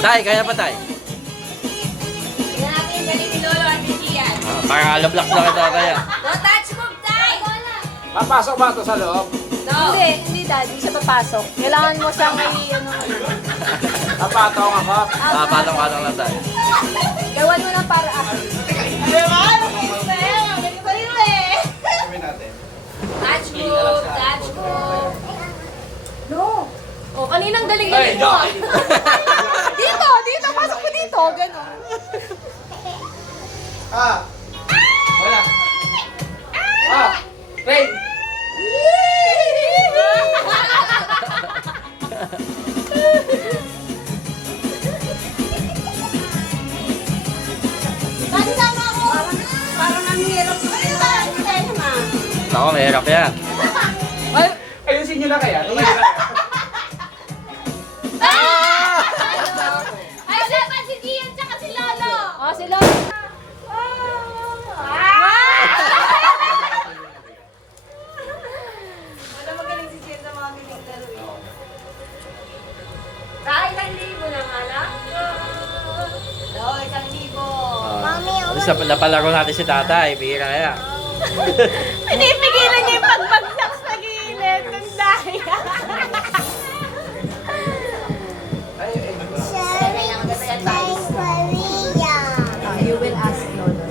Tay, kaya pa tay? Tingnan natin yung galing ni Lolo at ni Gian. Parang hollow blocks lang ito kaya. No touch move, Tay! Papasok ba ito sa loob? No. Hindi daddy, siya papasok. Kailangan mo siyang may ano. Papatong ako. Patong-patong lang tayo. Gawan mo ng paraan. Touch move, touch move. No. Oh, kaninang daling-daling mo. Dito, pasok mo dito. Ganon. Wala. Rain. Dati sama ako. Parang ang hirap sa Ako, mahirap yan. Ayusin nyo na kaya. Ay, wala pa si Gian tsaka si Lolo. Oh, si Lolo. Wala magaling si Gian sa mga galing laro eh. Kahit 1,000 lang, ala? Oo, 1,000. Alis na palaro natin si tatay. Bihira kaya. Pinipigilan niya yung pagbagsak sa gilid ng daya. You will ask Lolo.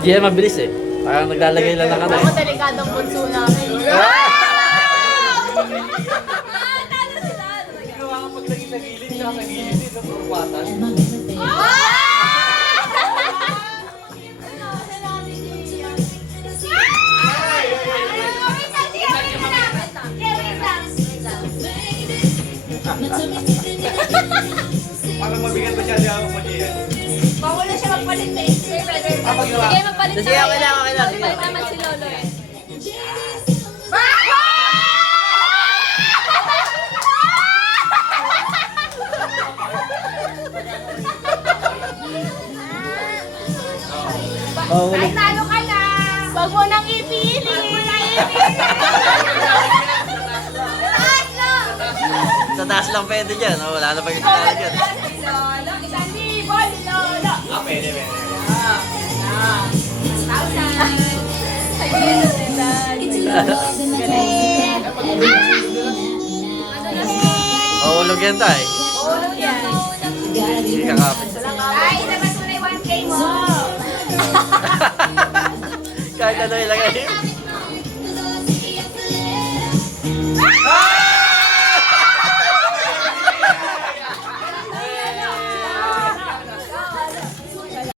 Hindi yan mabilis eh. Parang naglalagay lang ng ano eh. Ako delikadong bunso namin. Ginawa ka pag naging nagilid, siya nagilid din ng purupatan. Parang mabigat pa siya di ako pa niya. Mawala siya magpalit eh. Sige, magpalit Sige, okay lang, okay lang. Sige. Magpalit naman si Lolo eh. Ay, talo ka na! Wag mo nang ipili. Taas na! Sa taas lang pwede dyan. Oh, wala na pa yung tala dyan. Lolo, 1,000, Lolo! Pwede. Oh, ulog yan tayo. Ulog yan. Hindi kakapit. Ay, labas mo na yung 1K mo. Kahit ano ilagay.